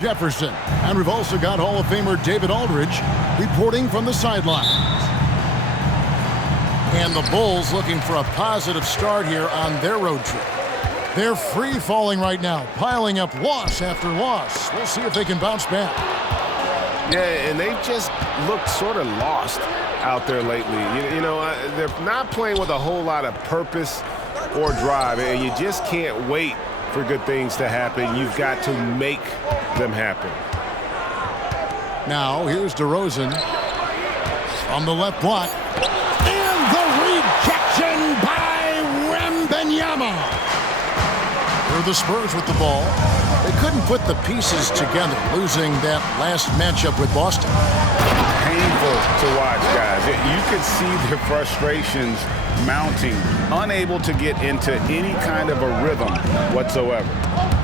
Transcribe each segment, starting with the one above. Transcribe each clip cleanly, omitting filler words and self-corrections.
Jefferson. And we've also got Hall of Famer David Aldridge reporting from the sidelines. And the Bulls looking for a positive start here on their road trip. They're free-falling right now, piling up loss after loss. We'll see if they can bounce back. Yeah, and they've just looked sort of lost out there lately. They're not playing with a whole lot of purpose or drive, and you just can't wait for good things to happen. You've got to make them happen. Now, here's DeRozan from the left block. And the rejection by Wembanyama. For the Spurs with the ball. They couldn't put the pieces together, losing that last matchup with Boston. Painful to watch, guys. You could see the frustrations mounting, unable to get into any kind of a rhythm whatsoever.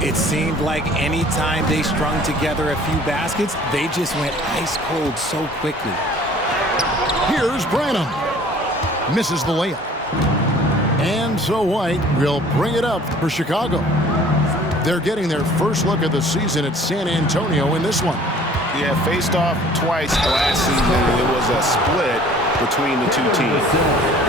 It seemed like any time they strung together a few baskets, they just went ice cold so quickly. Here's Branham. Misses the layup. And so White will bring it up for Chicago. They're getting their first look of the season at San Antonio in this one. Yeah, faced off twice last season. It was a split between the two teams.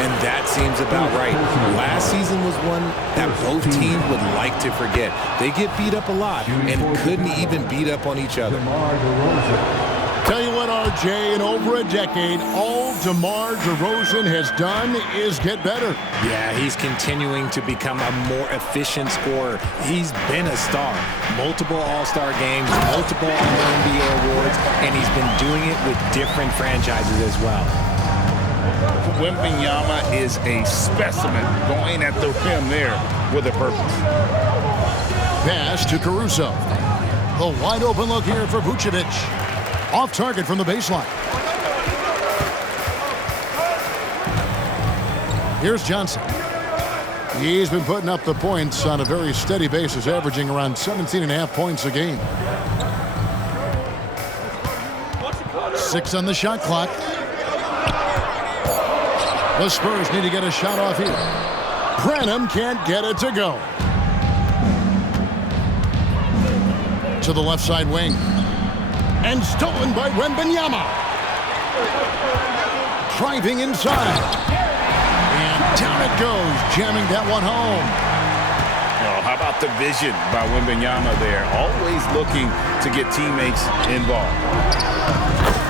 And that seems about right. Last season was one that both teams would like to forget. They get beat up a lot and couldn't even beat up on each other. Tell you what, RJ, in over a decade, all DeMar DeRozan has done is get better. Yeah, he's continuing to become a more efficient scorer. He's been a star. Multiple All-Star games, multiple All-NBA awards, and he's been doing it with different franchises as well. Wembanyama is a specimen going at the rim there with a purpose. Pass to Caruso. The wide open look here for Vucevic. Off target from the baseline. Here's Johnson. He's been putting up the points on a very steady basis, averaging around 17.5 points a game. 6 on the shot clock. The Spurs need to get a shot off here. Branham can't get it to go. To the left side wing. And stolen by Wembanyama. Driving inside. And down it goes, jamming that one home. Oh, how about the vision by Wembanyama there? Always looking to get teammates involved.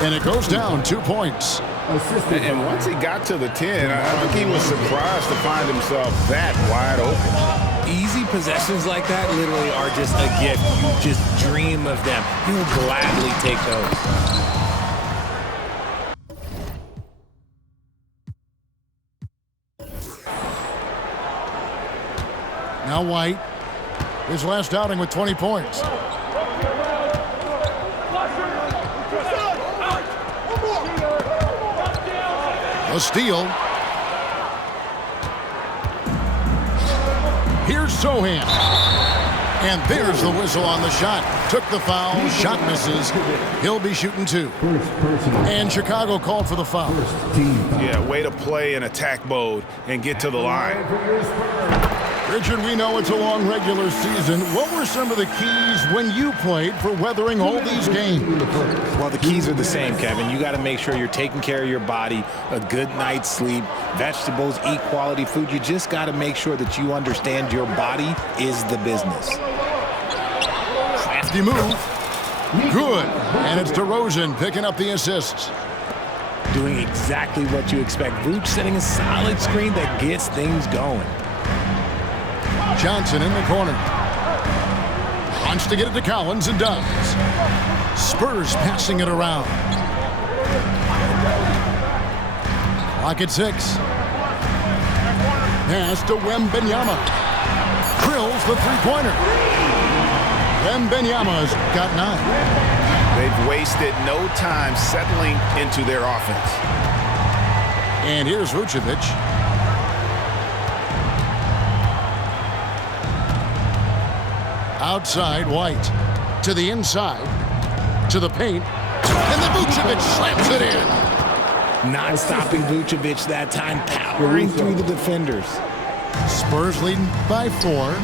And it goes down 2 points. And once he got to the 10, I think he was surprised to find himself that wide open. Easy possessions like that literally are just a gift. You just dream of them. You'll gladly take those. Now White, his last outing with 20 points. A steal. Here's Sohan. And there's the whistle on the shot. Took the foul. Shot misses. He'll be shooting 2. And Chicago called for the foul. Yeah, way to play in attack mode and get to the line. Richard, we know it's a long regular season. What were some of the keys when you played for weathering all these games? Well, the keys are the same, Kevin. You got to make sure you're taking care of your body, a good night's sleep, vegetables, eat quality food. You just got to make sure that you understand your body is the business. Crafty move. Good. And it's DeRozan picking up the assists. Doing exactly what you expect. Vooch setting a solid screen that gets things going. Johnson in the corner. Wants to get it to Collins and does. Spurs passing it around. Clock at 6. Pass to Wembanyama. Drills the three-pointer. Wembanyama's got 9. They've wasted no time settling into their offense. And here's Vucevic. Outside, White. To the inside. To the paint. And the Vucevic slams it in. Not stopping Vucevic that time, powering through the defenders. Spurs leading by 4.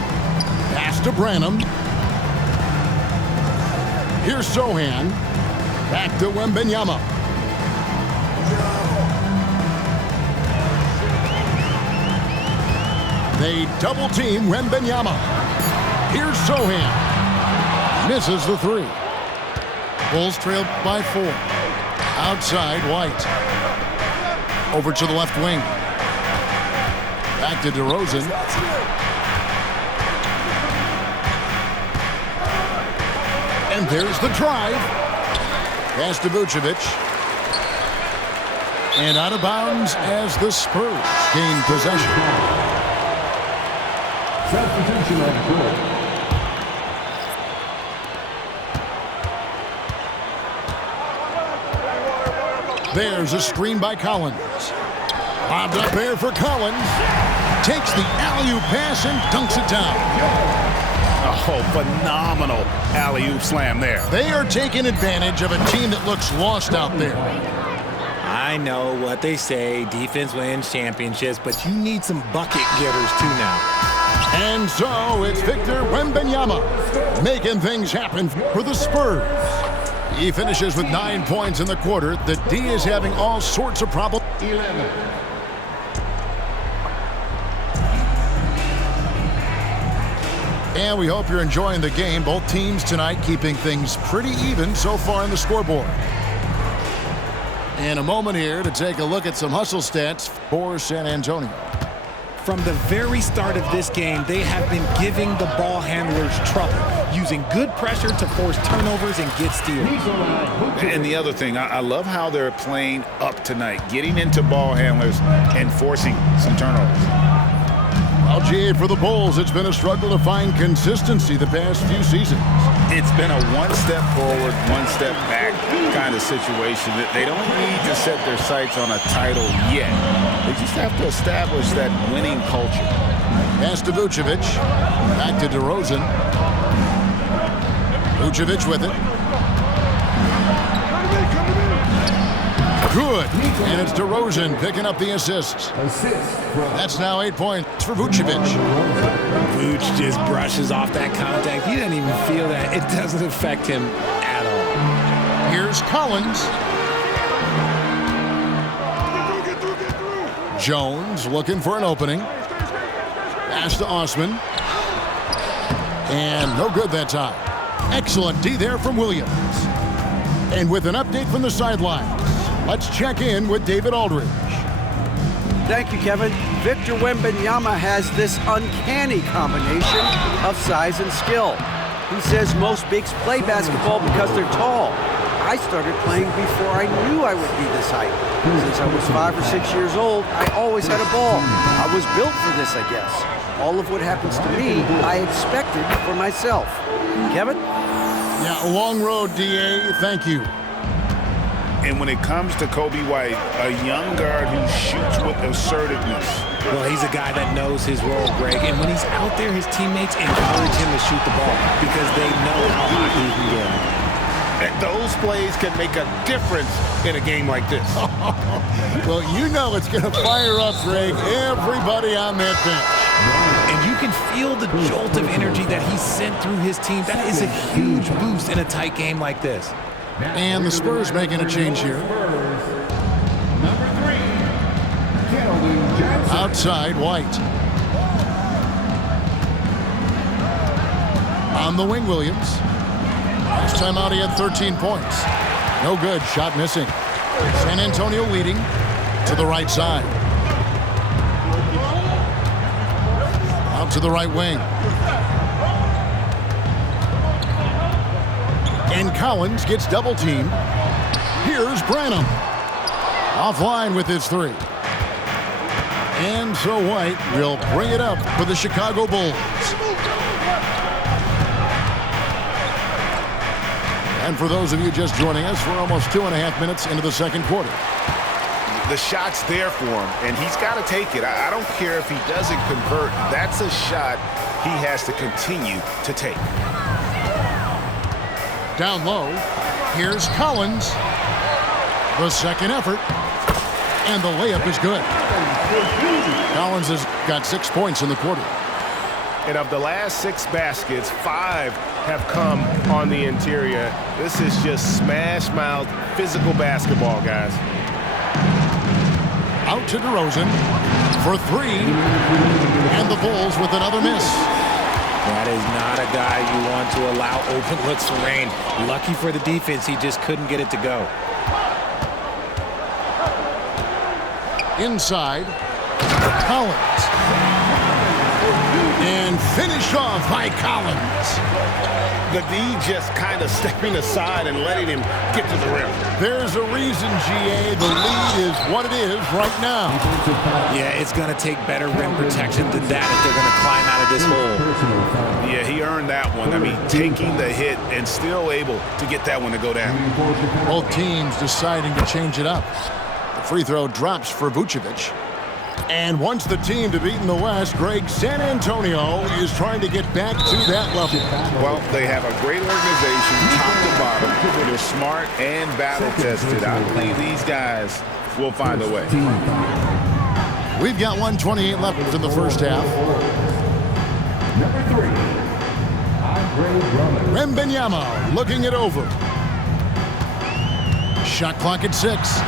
Pass to Branham. Here's Sohan. Back to Wembenyama. They double-team Wembenyama. Here's Sohan. Misses the three. Bulls trail by 4. Outside, White. Over to the left wing. Back to DeRozan. And there's the drive. Pass to Vucevic. And out of bounds as the Spurs gain possession. Substitution on court. There's a screen by Collins. Bobbed up there for Collins. Takes the alley-oop pass and dunks it down. Oh, phenomenal alley-oop slam there. They are taking advantage of a team that looks lost out there. I know what they say, defense wins championships, but you need some bucket getters too now. And so it's Victor Wembanyama making things happen for the Spurs. He finishes with 9 points in the quarter. The D is having all sorts of problems. 11. And we hope you're enjoying the game. Both teams tonight keeping things pretty even so far on the scoreboard. In a moment here to take a look at some hustle stats for San Antonio. From the very start of this game, they have been giving the ball handlers trouble, using good pressure to force turnovers and get steals. And the other thing, I love how they're playing up tonight, getting into ball handlers and forcing some turnovers. Well, GA, for the Bulls, it's been a struggle to find consistency the past few seasons. It's been a one-step forward, one-step back kind of situation. They don't need to set their sights on a title yet. They just have to establish that winning culture. Pass to Vucevic. Back to DeRozan. Vucevic with it. Good. And it's DeRozan picking up the assists. That's now 8 points for Vucevic. Vuce just brushes off that contact. He doesn't even feel that. It doesn't affect him at all. Here's Collins. Jones looking for an opening. Pass to Osman. And no good that time. Excellent D there from Williams. And with an update from the sidelines, let's check in with David Aldridge. Thank you, Kevin. Victor Wembanyama has this uncanny combination of size and skill. He says most bigs play basketball because they're tall. I started playing before I knew I would be this height. Since I was 5 or 6 years old, I always had a ball. I was built for this, I guess. All of what happens to me, I expected for myself. Kevin? Yeah, a long road, DA. Thank you. And when it comes to Kobe White, a young guard who shoots with assertiveness. Well, he's a guy that knows his role, Greg. And when he's out there, his teammates encourage him to shoot the ball because they know how hot he can get. And those plays can make a difference in a game like this. Well, you know it's going to fire up, Greg, everybody on that bench. And you can feel the jolt of energy that he sent through his team. That is a huge boost in a tight game like this. And the Spurs making a change here. Number 3, Keldon Johnson. Outside, White. On the wing, Williams. Last time out, he had 13 points. No good. Shot missing. San Antonio leading to the right side. Out to the right wing. And Collins gets double-teamed. Here's Branham. Offline with his three. And so White will bring it up for the Chicago Bulls. And for those of you just joining us, we're almost 2.5 minutes into the second quarter. The shot's there for him, and he's got to take it. I don't care if he doesn't convert. That's a shot he has to continue to take. Down low, here's Collins. The second effort, and the layup is good. Collins has got 6 points in the quarter. And of the last 6 baskets, 5 have come on the interior. This is just smash-mouth physical basketball, guys. Out to DeRozan for 3. And the Bulls with another miss. That is not a guy you want to allow open looks to rain. Lucky for the defense, he just couldn't get it to go. Inside, Collins. And finished off by Collins. The D just kind of stepping aside and letting him get to the rim. There's a reason, GA, the lead is what it is right now. Yeah, it's going to take better rim protection than that if they're going to climb out of this hole. Yeah, he earned that one. I mean, taking the hit and still able to get that one to go down. Both teams deciding to change it up. The free throw drops for Vucevic. And once the team to beat in the West, Greg, San Antonio is trying to get back to that level. Well, they have a great organization, top to bottom. They're smart and battle-tested. I believe these guys will find a way. We've got 1:28 left in the first half. Number 3, Wembanyama looking it over. Shot clock at 6.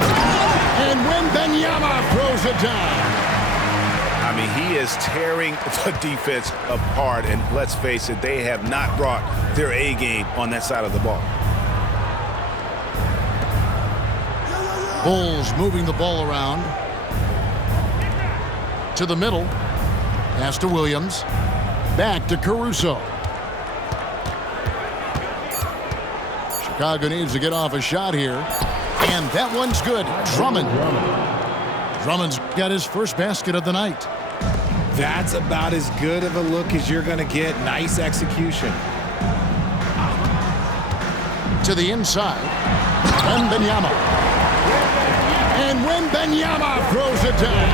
And Wembanyama throws it down. I mean, he is tearing the defense apart, and let's face it, they have not brought their A game on that side of the ball. Bulls moving the ball around. To the middle. Pass to Williams. Back to Caruso. Chicago needs to get off a shot here. And that one's good. Drummond's got his first basket of the night. That's about as good of a look as you're going to get. Nice execution. To the inside. Wembanyama. And Wembanyama throws it down.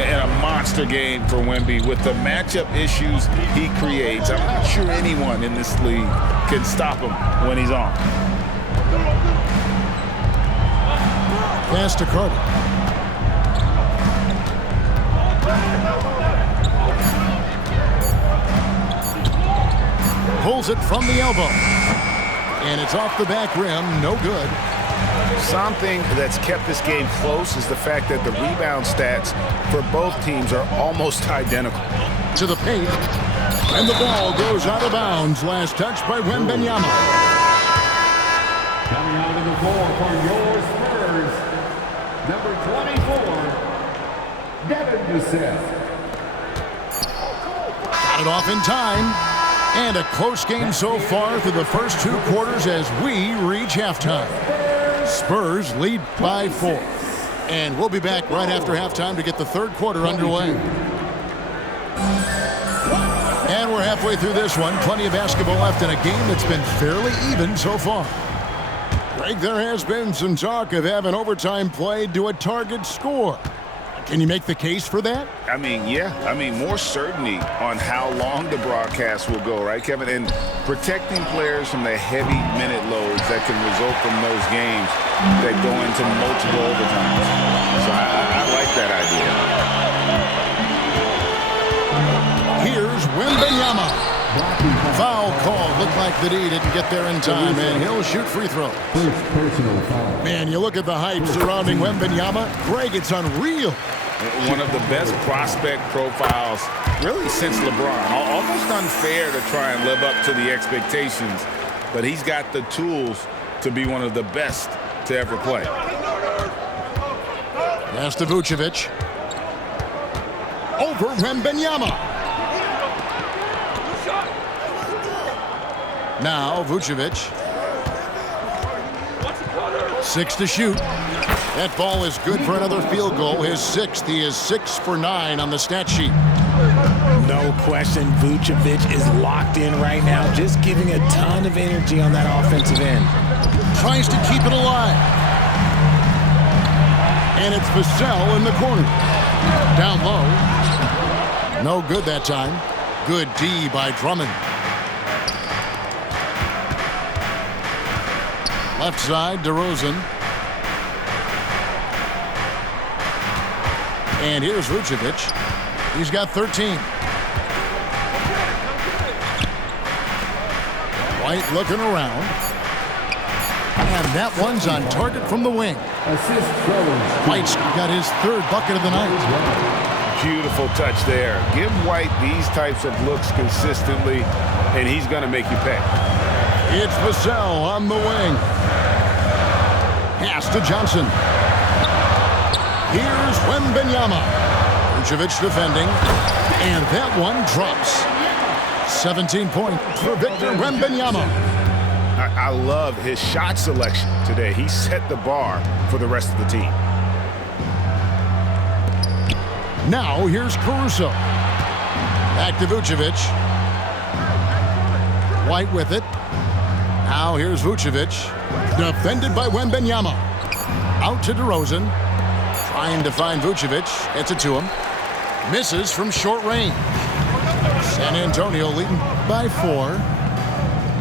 And a monster game for Wemby with the matchup issues he creates. I'm not sure anyone in this league can stop him when he's on. Pass to Carter. Pulls it from the elbow. And it's off the back rim. No good. Something that's kept this game close is the fact that the rebound stats for both teams are almost identical. To the paint. And the ball goes out of bounds. Last touch by Wembanyama. coming out of the floor for your Spurs, number 24, Devin Vassell. Got it off in time. And a close game so far through the first 2 quarters as we reach halftime. Spurs lead by 4. And we'll be back right after halftime to get the third quarter underway. And we're halfway through this one. Plenty of basketball left in a game that's been fairly even so far. Greg, there has been some talk of having overtime played to a target score. Can you make the case for that? I mean, yeah. I mean, more certainty on how long the broadcast will go, right, Kevin? And protecting players from the heavy minute loads that can result from those games that go into multiple overtimes. So I like that idea. Here's Wembanyama. Foul call. Looked like the D didn't get there in time, and he'll shoot free throw. First personal foul. Man, you look at the hype surrounding Wembanyama. Greg, it's unreal. One of the best prospect profiles really since LeBron. Almost unfair to try and live up to the expectations, but he's got the tools to be one of the best to ever play. Pass to Vucevic. Over Wembanyama. Now Vucevic. 6 to shoot. That ball is good for another field goal. His 6th. He is 6 for 9 on the stat sheet. No question, Vucevic is locked in right now, just giving a ton of energy on that offensive end. Tries to keep it alive. And it's Vassell in the corner. Down low. No good that time. Good D by Drummond. Left side, DeRozan. And here's Vucevic. He's got 13. White looking around. And that one's on target from the wing. White's got his third bucket of the night. Beautiful touch there. Give White these types of looks consistently, and he's going to make you pay. It's Vassell on the wing. Pass to Johnson. Here's Wembenyama. Vucevic defending. And that one drops. 17 points for Victor Wembanyama. I love his shot selection today. He set the bar for the rest of the team. Now here's Caruso. Back to Vucevic. White with it. Now here's Vucevic. Defended by Wembanyama. Out to DeRozan. Trying to find Vucevic. Gets it to him. Misses from short range. San Antonio leading by 4.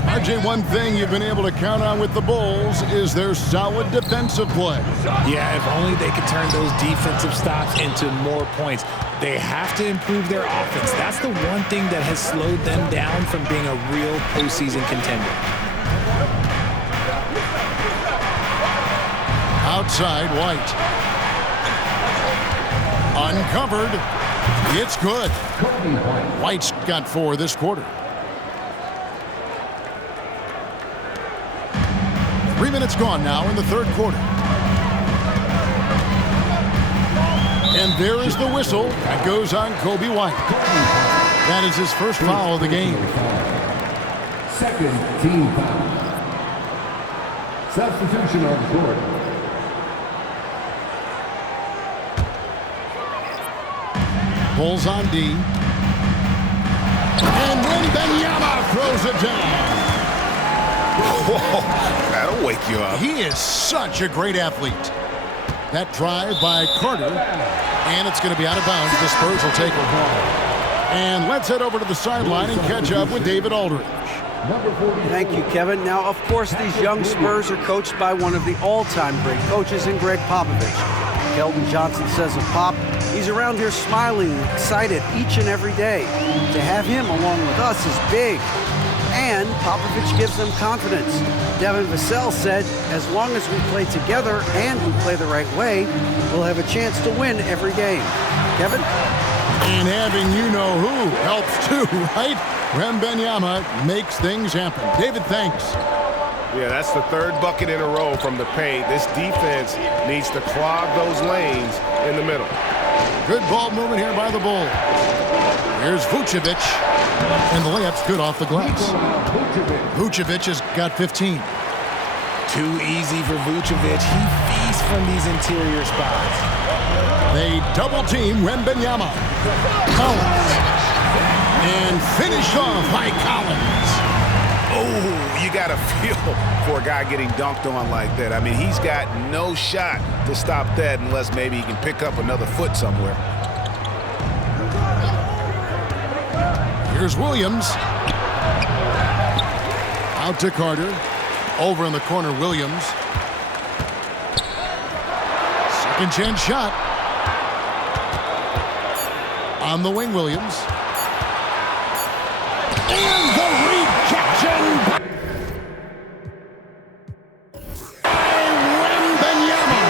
RJ, one thing you've been able to count on with the Bulls is their solid defensive play. Yeah, if only they could turn those defensive stops into more points. They have to improve their offense. That's the one thing that has slowed them down from being a real postseason contender. Outside, White. Uncovered. It's good. White's got 4 this quarter. 3 minutes gone now in the third quarter. And there is the whistle that goes on Kobe White. That is his first foul of the game. Second team foul. Substitution on the court. Bulls on D. And Wembanyama throws it down. Whoa, that'll wake you up. He is such a great athlete. That drive by Carter, and it's going to be out of bounds. The Spurs will take it. And let's head over to the sideline and catch up with David Aldridge. Thank you, Kevin. Now, of course, these young Spurs are coached by one of the all-time great coaches in Greg Popovich. Keldon Johnson says of Pop, he's around here smiling and excited each and every day. To have him along with us is big. And Popovich gives them confidence. Devin Vassell said, as long as we play together and we play the right way, we'll have a chance to win every game. Kevin? And having you-know-who helps too, right? Wembanyama makes things happen. David, thanks. Yeah, that's the third bucket in a row from the paint. This defense needs to clog those lanes in the middle. Good ball movement here by the Bulls. Here's Vucevic. And the layup's good off the glass. Vucevic has got 15. Too easy for Vucevic. He feasts from these interior spots. They double-team Wembanyama. Collins. And finished off by Collins. Oh, you got to feel for a guy getting dunked on like that. I mean, he's got no shot to stop that unless maybe he can pick up another foot somewhere. Here's Williams. Out to Carter. Over in the corner, Williams. Second chance shot. On the wing, Williams. And the rejection by Wembanyama.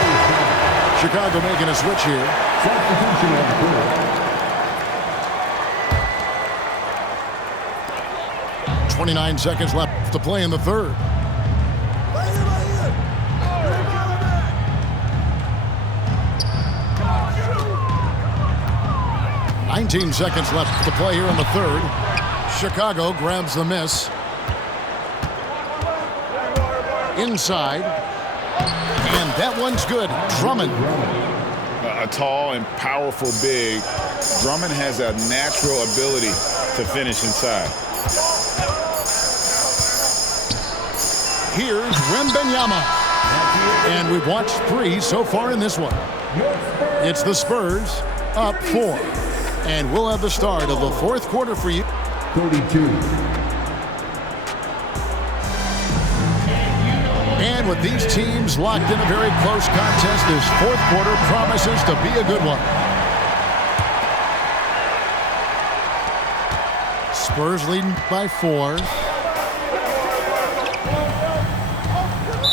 Chicago making a switch here. Substitution on the court. 29 seconds left to play in the third. "19 seconds left to play here in the third. Chicago grabs the miss. Inside. And that one's good. Drummond. A tall and powerful big. Drummond has a natural ability to finish inside. Here's Wembanyama. And we've watched 3 so far in this one. It's the Spurs up 4. And we'll have the start of the fourth quarter for you. 32. And with these teams locked in a very close contest, this fourth quarter promises to be a good one. Spurs leading by 4.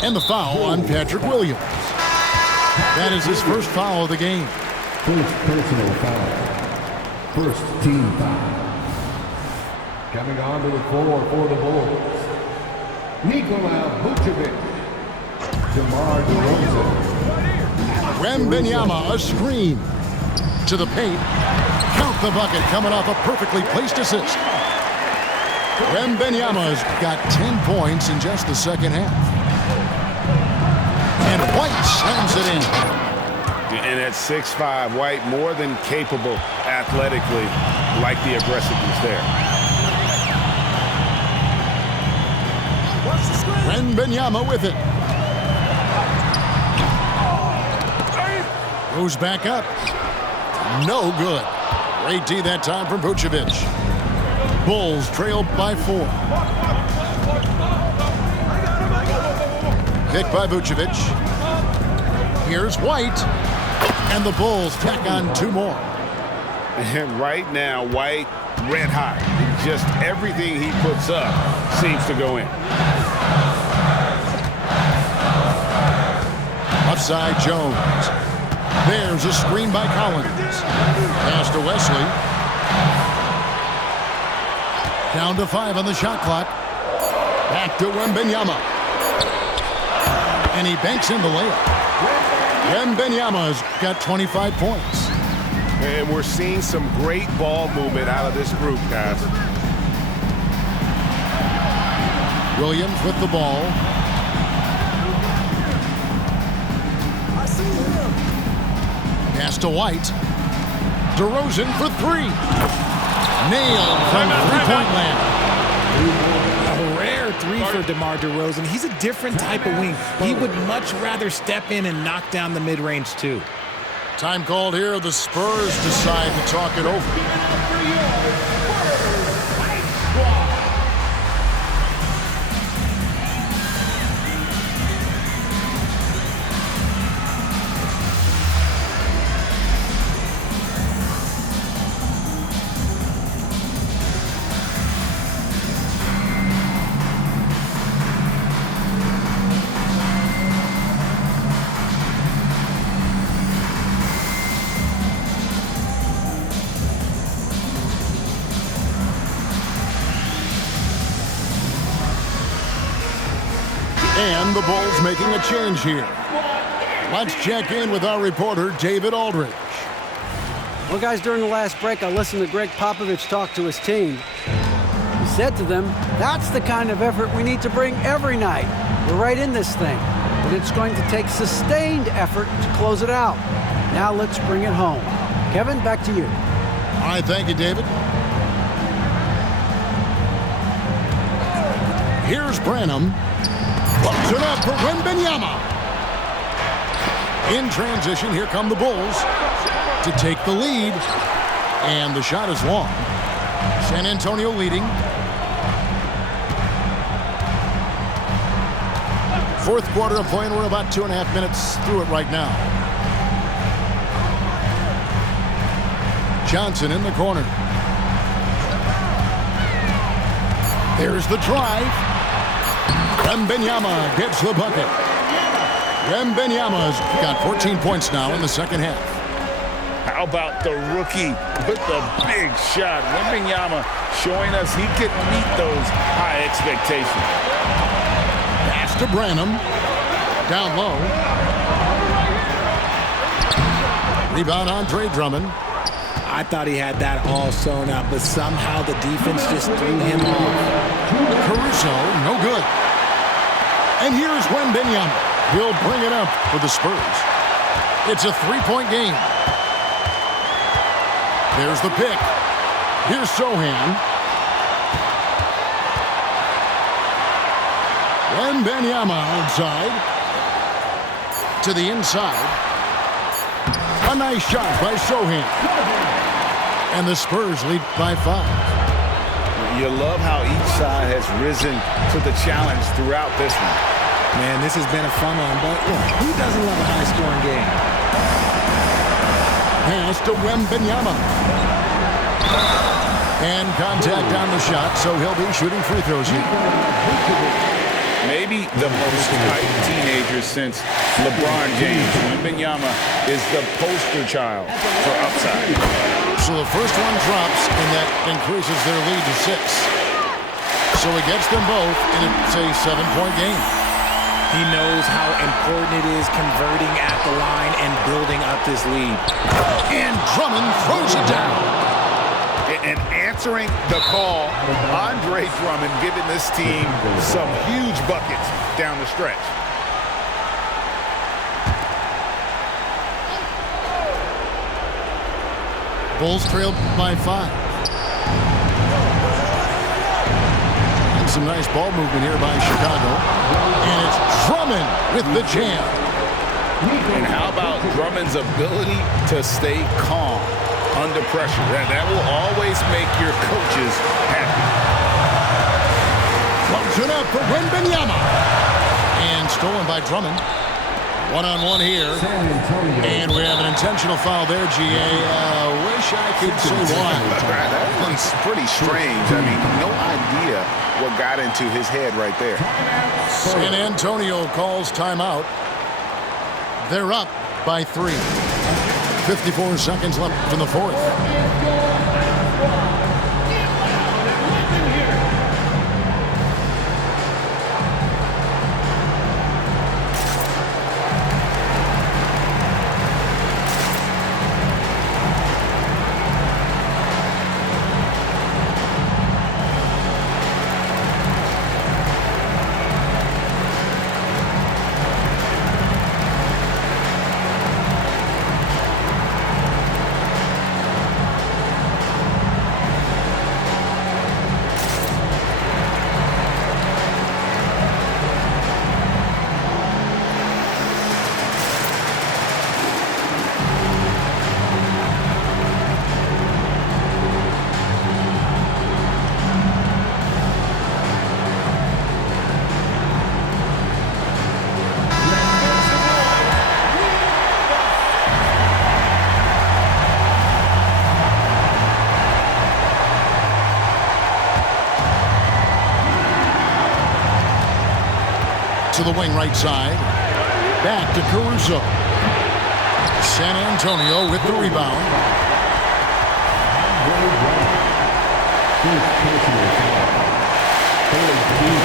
And the foul on Patrick Williams. That is his first foul of the game. First personal foul. First team foul. Coming onto the floor for the Bulls, Nikola Vucevic. DeMar DeRozan. Wembenyama, a screen to the paint. Count the bucket coming off a perfectly placed assist. Wembenyama's got 10 points in just the second half. And White slams it in. And at 6'5", White more than capable athletically, like the aggressiveness there. Wembenyama with it. Goes back up. No good. Great D that time from Vucevic. Bulls trailed by 4. Picked by Vucevic. Here's White. And the Bulls tack on 2 more. And right now, White red hot. Just everything he puts up seems to go in. Upside Jones. There's a screen by Collins. Pass to Wesley. Down to 5 on the shot clock. Back to Wembenyama. And he banks in the layup. Wembenyama's got 25 points. And we're seeing some great ball movement out of this group, guys. Williams with the ball. Pass to White. DeRozan for 3. Nailed from three-point land. A rare 3 for DeMar DeRozan. He's a different type of wing. He would much rather step in and knock down the mid-range too. Time called here. The Spurs decide to talk it over. And the Bulls making a change here. Let's check in with our reporter, David Aldridge. Well, guys, during the last break, I listened to Greg Popovich talk to his team. He said to them, that's the kind of effort we need to bring every night. We're right in this thing, but it's going to take sustained effort to close it out. Now let's bring it home. Kevin, back to you. All right, thank you, David. Here's Branham. Bumps it up for Wembenyama. In transition, here come the Bulls to take the lead. And the shot is long. San Antonio leading. Fourth quarter of play, and we're about 2.5 minutes through it right now. Johnson in the corner. There's the drive. Wembenyama gets the bucket. Wembenyama's got 14 points now in the second half. How about the rookie with the big shot? Wembenyama showing us he can meet those high expectations. Pass to Branham. Down low. Rebound Andre Drummond. I thought he had that all sewn up, but somehow the defense just threw him off. Caruso, no good. And here's Wembenyama. He'll bring it up for the Spurs. It's a 3-point game. There's the pick. Here's Sohan. Wembenyama outside. To the inside. A nice shot by Sohan. And the Spurs lead by 5. You love how each side has risen to the challenge throughout this one. Man, this has been a fun one, but who doesn't love a high-scoring game? Pass to Wembenyama. And contact on the shot, so he'll be shooting free throws here. Maybe the most hyped teenager since LeBron James. Wembanyama is the poster child for upside. So the first one drops, and that increases their lead to 6. So he gets them both, and it's a 7-point game. He knows how important it is converting at the line and building up this lead. And Drummond throws it down. And answering the call, Andre Drummond giving this team some huge buckets down the stretch. Bulls trailed by 5. And some nice ball movement here by Chicago. And it's Drummond with the jam. And how about Drummond's ability to stay calm under pressure? That will always make your coaches happy. Clubs it up for Wembanyama. And stolen by Drummond. One-on-one here. And we have an intentional foul there, GA. Wish I could say why. That's pretty strange. I mean, no idea what got into his head right there. San Antonio calls timeout. They're up by 3. 54 seconds left in the fourth. To the wing right side. Back to Caruso. San Antonio with the rebound.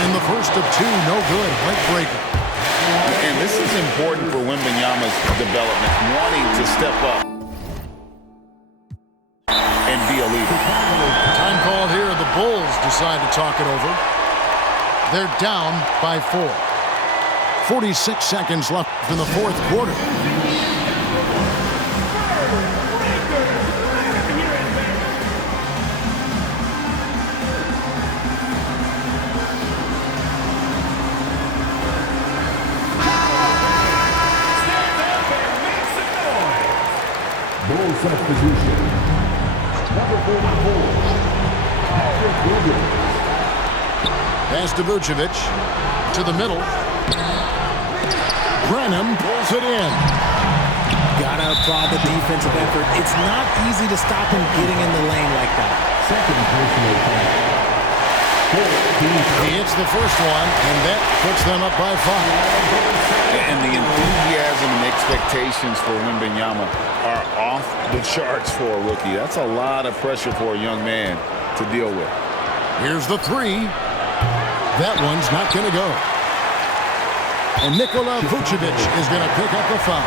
In the first of 2, no good. Heartbreaker. And this is important for Wembanyama's development, wanting to step up and be a leader. Time called here. The Bulls decide to talk it over. They're down by 4. 46 seconds left in the fourth quarter. Bull substitution. Number 44. Pass to Vucevic. To the middle. Brenham pulls it in. Gotta applaud the defensive effort. It's not easy to stop him getting in the lane like that. Second personal foul. He hits the first one, and that puts them up by 5. And the enthusiasm and expectations for Wembanyama are off the charts for a rookie. That's a lot of pressure for a young man to deal with. Here's the 3. That one's not going to go. And Nikola Vucevic is going to pick up a foul.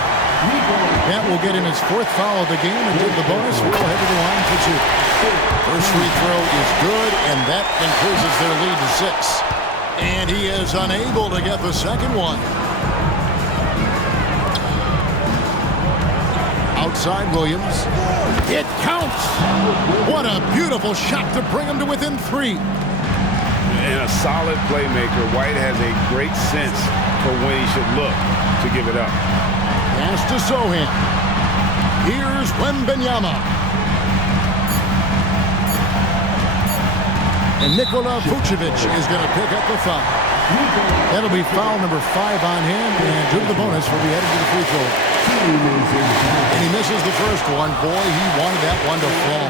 That will get him his 4th foul of the game, and with the bonus, we'll head to the line for 2. First free throw is good, and that increases their lead to 6. And he is unable to get the second one. Outside Williams. It counts! What a beautiful shot to bring him to within 3. And a solid playmaker. White has a great sense for when he should look to give it up. Pass to Sohan. Here's Wembanyama. And Nikola Vucevic is going to pick up the foul. That'll be foul number 5 on him, and due to the bonus, we'll be headed to the free throw. And he misses the first one. Boy, he wanted that one to fall.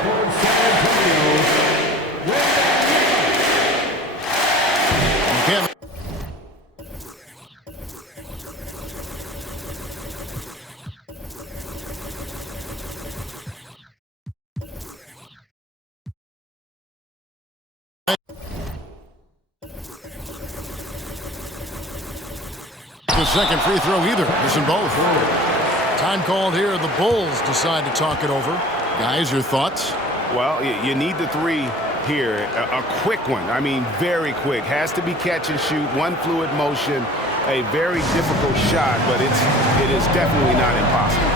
the second free throw either. Missing both. Time called here. The Bulls decide to talk it over. Guys, your thoughts? Well, you need the three here. A quick one. I mean, very quick. Has to be catch and shoot. One fluid motion. A very difficult shot, but it is definitely not impossible.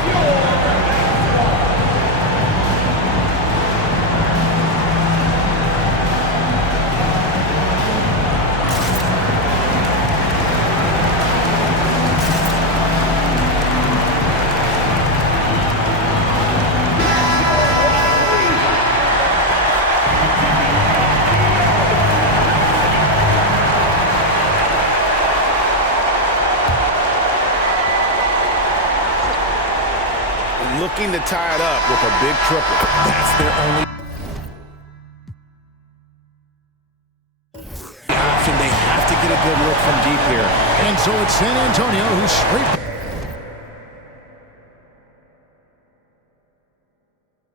Looking to tie it up with a big triple. That's their only option. They have to get a good look from deep here. And so it's San Antonio who's straight.